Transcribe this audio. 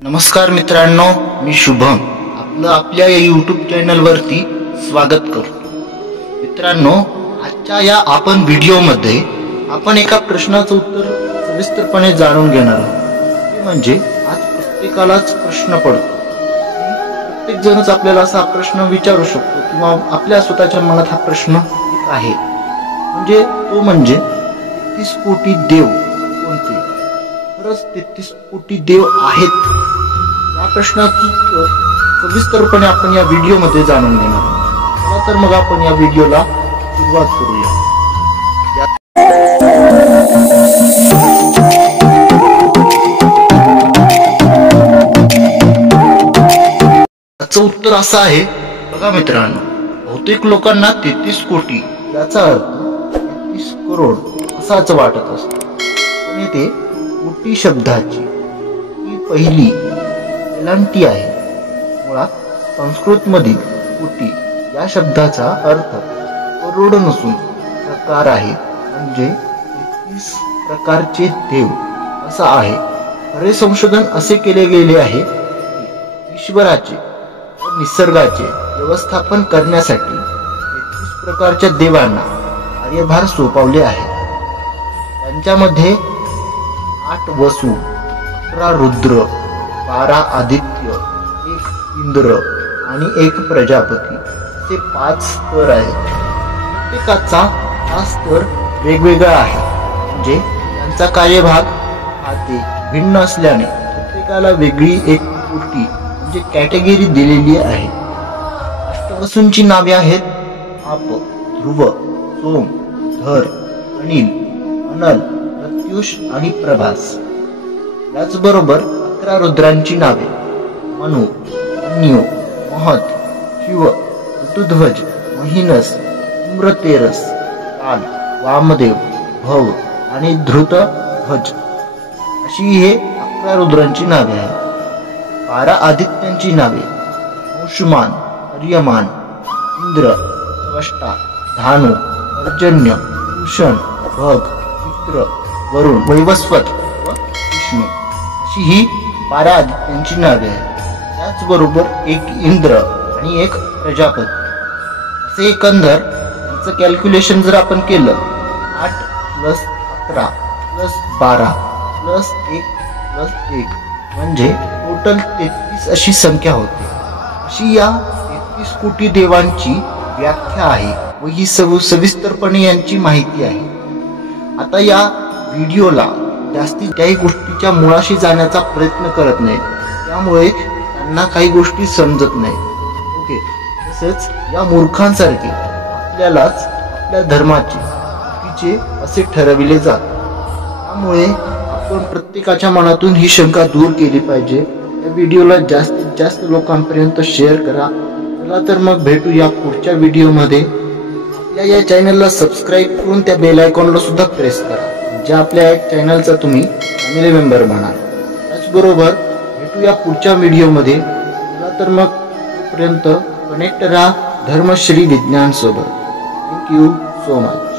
नमस्कार मित्रांनो, मी शुभम आपलं आपल्या या YouTube चॅनल वरती स्वागत करतो। मित्रांनो, आजच्या या आपण व्हिडिओमध्ये आपण एका प्रश्नाचं उत्तर सविस्तरपणे जाणून घेणार आहोत। ते म्हणजे आज प्रत्येकालाच प्रश्न पडतो, प्रत्येक जणच आपल्याला असा प्रश्न विचारू शकतो किंवा आपल्या स्वतःच्या मनात हा प्रश्न आहे, म्हणजे 33 कोटी देव कोणते? खरंच 33 कोटी देव आहेत? या प्रश्नाचं उत्तर सविस्तरपणे आपण या व्हिडिओमध्ये जाणून घेणार आहोत। चला तर मग आपण या व्हिडिओला सुरुवात करूया। याचं उत्तर असं आहे, बघा मित्रांनो, बहुतेक लोकांना 33 कोटी याचा अर्थ 33 करोड असाच वाटत असतो, पण येथे कोटी शब्दाची ही पहिली वेलांटी आहे। मुळात संस्कृत मधील कोटी या शब्दाचा अर्थ करोड नसून प्रकार आहे, म्हणजे 33 प्रकारचे देव असा आहे। खरे संशोधन असे केले गेले आहे की ईश्वराचे व निसर्गाचे व्यवस्थापन करण्यासाठी 33 प्रकारच्या देवांना कार्यभार सोपवले आहे। त्यांच्यामध्ये 8 वसु, 11 रुद्र, 12 आदित्य, 1 इंद्र आणि 1 प्रजापती असे 5 स्तर आहेत। प्रत्येकाचा हा स्तर वेगवेगळा आहे, म्हणजे त्यांचा कार्यभाग खाते भिन्न असल्याने प्रत्येकाला वेगळी एक कोटी म्हणजे कॅटेगरी दिलेली आहे। अष्टवसूंची नावे आहेत आप, ध्रुव, सोम, धर, अनिल, अनल, प्रत्युष आणि प्रभास। याचबरोबर 11 रुद्रांची नावे मनु, अन्यो, महत, शिव, ऋतुध्वज, महिनस, इम्रतेरस, काल, वामदेव, भव आणि धृतध्वज अशी हे 11 रुद्रांची नावे आहेत। 12 आदित्यांची नावे अंशुमान, अर्यमान, इंद्र, त्वष्टा, धानु, पर्जन्य, भूषण, भग, मित्र, वरुण, वैवस्वत व विष्णू अशी ही 12 आदित्यांची नावे आहेत। त्याचबरोबर 1 इंद्र आणि 1 प्रजापती असे एकंदर याचं कॅल्क्युलेशन जर आपण केलं, 8 + 11 + 12 + 1 + 1 म्हणजे टोटल 33 अशी संख्या होते। अशी या 33 कोटी देवांची व्याख्या आहे व ही सविस्तरपणे यांची माहिती आहे। आता या व्हिडिओला जास्तीत काही गोष्टीच्या मुळाशी जाण्याचा प्रयत्न करत नाही, त्यामुळे त्यांना काही गोष्टी समजत नाही। ओके, तसेच या मूर्खांसारखे आपल्यालाच आपल्या धर्माचे चुकीचे असे ठरविले जाते, त्यामुळे आपण प्रत्येकाच्या मनातून ही शंका दूर केली पाहिजे। या व्हिडिओला जास्तीत जास्त लोकांपर्यंत शेअर करा। चला तर मग भेटू या पुढच्या व्हिडिओमध्ये। आपल्या या चॅनलला सबस्क्राईब करून त्या बेल आयकॉनला सुद्धा प्रेस करा, म्हणजे आपल्या या चॅनलचा तुम्ही फॅमिली मेंबर म्हणाल। त्याचबरोबर भेटू या पुढच्या व्हिडिओमध्ये। चला तर मग तोपर्यंत कनेक्ट राहा धर्मश्री विज्ञान सोबत। Thank you so much.